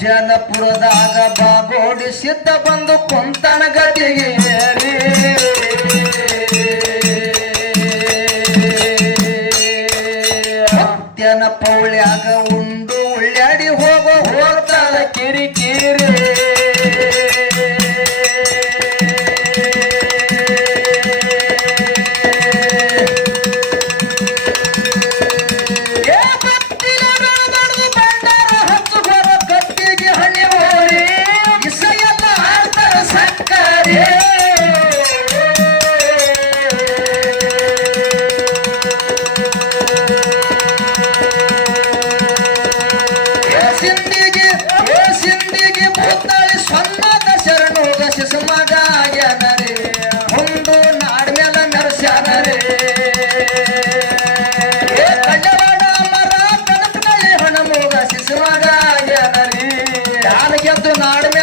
ಜಲಪುರದಾಗ ಬಾಬೋಡಿ ಸಿದ್ಧ ಬಂದು ಕುಂತನ ಗದಿಗೆ ಏರಿ ಸತ್ಯನ ಪೌಳ್ಯಾಗ ಉಂಡು ಉಳ್ಳಾಡಿ ಹೋಗೋ ಹೋಗ್ತಾಳ ಕಿರಿಕಿರಿ. ಸಿಂಧಿಗೆ ಏ ಸಿಂಧಿಗೆ ಭೂತಾಳಿ ಸೊನ್ನಾದ ಶರಣೋಗ ಶಿಶುಮಗ ಆಗ್ಯಾನರೆ ಒಂದು ನಾಡ್ಮೇಲ ಮೆರೆಸ್ಯಾನರೆ ಏ ಕಳ್ಳವಾಡ ಮರ ಕನಕನಳ್ಳಿ ಹಣಮೋಗ ಶಿಶುಮಗ ಆಗ್ಯಾನರೆ ಯಾರ ಗೆದ್ದು ನಾಡ್ಮೇಲ